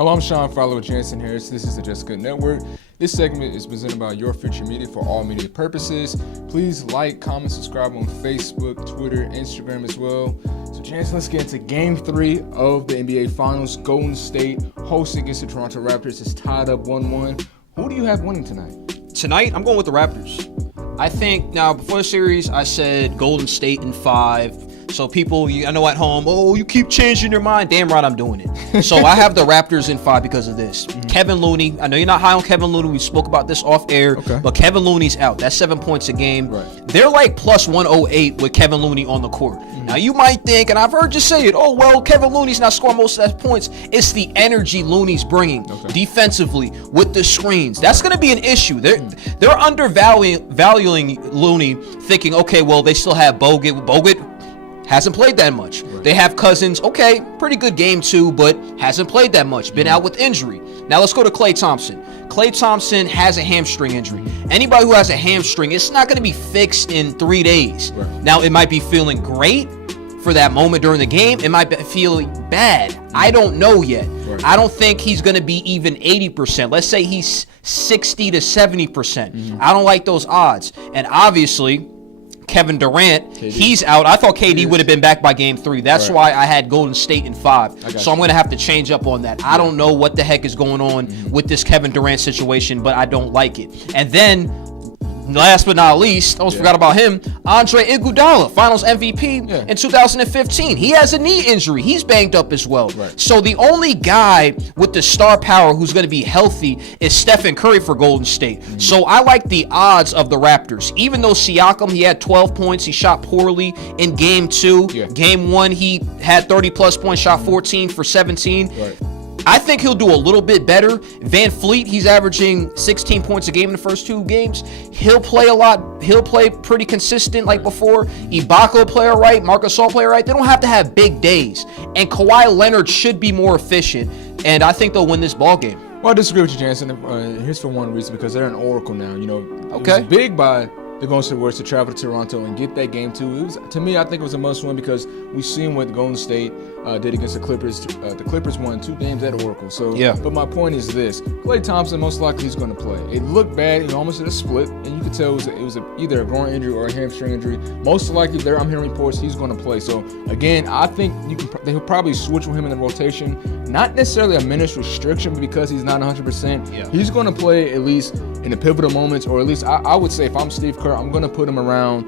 Hello, I'm Sean, follower Jansen Harris. This is the Just Good Network. This segment is presented by Your Future Media for all media purposes. Please like, comment, subscribe on Facebook, Twitter, Instagram as well. So, Jansen, let's get into Game 3 of the NBA Finals. Golden State hosting against the Toronto Raptors. It's tied up 1-1. Who do you have winning tonight? Tonight, I'm going with the Raptors. I think, now, before the series, I said Golden State in 5. So people, I know at home, you keep changing your mind. Damn right I'm doing it. So I have the Raptors in 5 because of this. Kevin Looney, I know you're not high on Kevin Looney. We spoke about this off air, but Kevin Looney's out. That's 7 points a game. Right. They're like plus 108 with Kevin Looney on the court. Now you might think, and I've heard you say it, Kevin Looney's not scoring most of those points. It's the energy Looney's bringing defensively with the screens. That's going to be an issue. They're undervaluing Looney, thinking, they still have Bogut. Bogut hasn't played that much. Right. They have Cousins. Pretty good game too, but hasn't played that much. Been out with injury. Now let's go to Klay Thompson. Klay Thompson has a hamstring injury. Anybody who has a hamstring, it's not going to be fixed in 3 days. Right. Now it might be feeling great for that moment during the game. It might be feeling bad. I don't know yet. Right. I don't think he's going to be even 80%. Let's say he's 60 to 70%. I don't like those odds. And obviously, Kevin Durant, he's out. I thought KD would have been back by game 3. That's why I had Golden State in 5. So I'm going to have to change up on that. I don't know what the heck is going on with this Kevin Durant situation, but I don't like it. And then, last but not least, I almost forgot about him, Andre Iguodala, Finals MVP in 2015. He has a knee injury. He's banged up as well. Right. So the only guy with the star power who's going to be healthy is Stephen Curry for Golden State. So I like the odds of the Raptors. Even though Siakam, he had 12 points, he shot poorly in Game 2. Game 1, he had 30-plus points, shot 14 for 17. Right. I think he'll do a little bit better. Van Fleet, he's averaging 16 points a game in the first 2 games. He'll play a lot. He'll play pretty consistent like before. Ibaka will play all right. Marc Gasol play all right. They don't have to have big days. And Kawhi Leonard should be more efficient. And I think they'll win this ball game. Well, I disagree with you, Jansen. Here's for one reason, because they're an oracle now. It was big by the Golden State Warriors to travel to Toronto and get that game too. To me, I think it was a must-win because we've seen what Golden State did against the Clippers. The Clippers won 2 games at Oracle. But my point is this: Klay Thompson, most likely he's going to play. It looked bad. He almost had a split, and you could tell it was either a groin injury or a hamstring injury. Most likely, I'm hearing reports he's going to play. So again, I think they'll probably switch with him in the rotation. Not necessarily a minutes restriction, but because he's not 100%, he's going to play at least in the pivotal moments, or at least I would say if I'm Steve Kerr, I'm going to put him around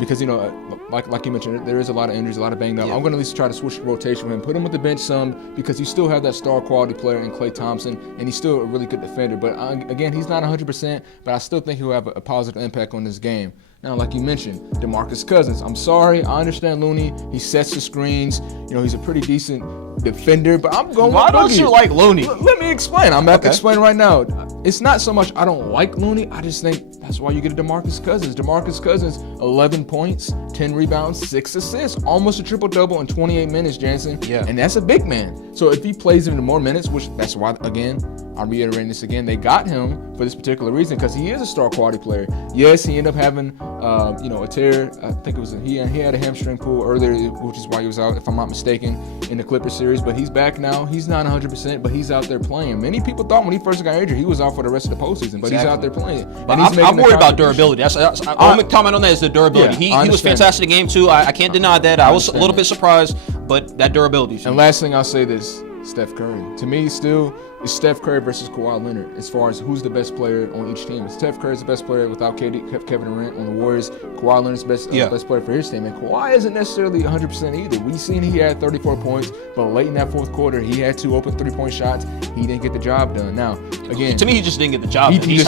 because, like you mentioned, there is a lot of injuries, a lot of banged up. I'm going to at least try to switch the rotation with him, put him with the bench some, because you still have that star quality player in Klay Thompson, and he's still a really good defender. But again, he's not 100%, but I still think he'll have a positive impact on this game. Now, like you mentioned, DeMarcus Cousins. I'm sorry, I understand Looney. He sets the screens. He's a pretty decent defender, but I'm going with Boogie. Why don't you like Looney? Let me explain. I'm about to explain right now. It's not so much I don't like Looney. I just think that's why you get a DeMarcus Cousins. DeMarcus Cousins, 11 points, 10 rebounds, 6 assists, almost a triple-double in 28 minutes, Jansen. And that's a big man. So if he plays even more minutes, which that's why, again, I'm reiterating this again, they got him for this particular reason because he is a star quality player. Yes, he ended up having, a tear. I think it was he had a hamstring pull earlier, which is why he was out, if I'm not mistaken, in the Clippers series. But he's back now. He's not 100%, but he's out there playing. Many people thought when he first got injured, he was out for the rest of the postseason, but he's out there playing. But I'm worried about durability. That's only comment on that is the durability. He was fantastic in game 2. I can't deny that. I was a little bit surprised, but that durability. And last thing I'll say this. Steph Curry. To me, still, it's Steph Curry versus Kawhi Leonard as far as who's the best player on each team. Steph Curry's the best player without Kevin Durant on the Warriors. Kawhi Leonard's the best player for his team. And Kawhi isn't necessarily 100% either. We've seen he had 34 points, but late in that fourth quarter, he had 2 open 3-point shots. He didn't get the job done. Now, again, to me, he just didn't get the job done. He's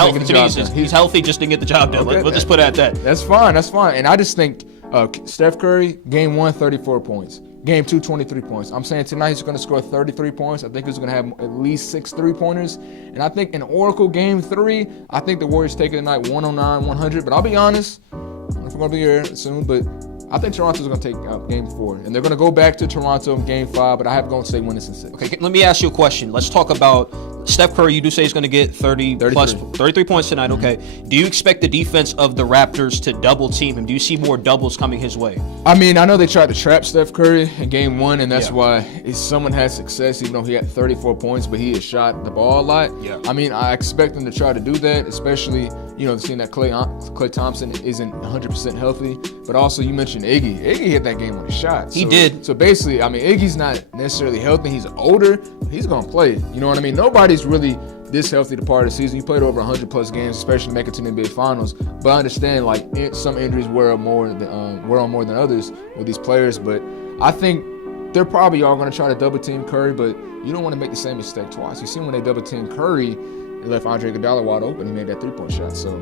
healthy, just didn't get the job done. We'll just put it at that. That's fine. And I just think Steph Curry, game 1, 34 points. Game 2, 23 points. I'm saying tonight he's going to score 33 points. I think he's going to have at least 6 3-pointers. And I think in Oracle Game 3, I think the Warriors take it tonight 109-100. But I'll be honest, I don't know if we're going to be here soon, but I think Toronto's going to take Game 4. And they're going to go back to Toronto in Game 5, but I have Golden State win this in 6. Okay, let me ask you a question. Let's talk about Steph Curry, you do say he's going to get 33 points tonight. Okay. Do you expect the defense of the Raptors to double team him? Do you see more doubles coming his way? I mean, I know they tried to trap Steph Curry in game 1, and that's why someone had success, even though he had 34 points, but he had shot the ball a lot. Yeah. I mean, I expect them to try to do that, especially, seeing that Klay Thompson isn't 100% healthy. But also, you mentioned Iggy. Iggy hit that game with a shot. He did. So basically, I mean, Iggy's not necessarily healthy. He's older. He's going to play. You know what I mean? Nobody's really this healthy the part of the season. He played over 100+ games, especially making to the NBA Finals. But I understand, some injuries wear on more than others with these players. But I think they're probably all going to try to double team Curry, but you don't want to make the same mistake twice. You see when they double team Curry, they left Andre Iguodala wide open. He made that 3-point shot. So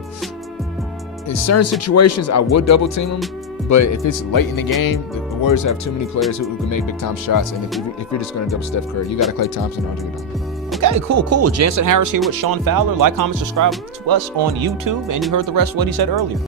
in certain situations, I would double team him. But if it's late in the game, the Warriors have too many players who can make big-time shots. And if you're just going to double Steph Curry, you got to Klay Thompson or Andre Iguodala. Okay, cool. Jansen Harris here with Sean Fowler. Like, comment, subscribe to us on YouTube. And you heard the rest of what he said earlier.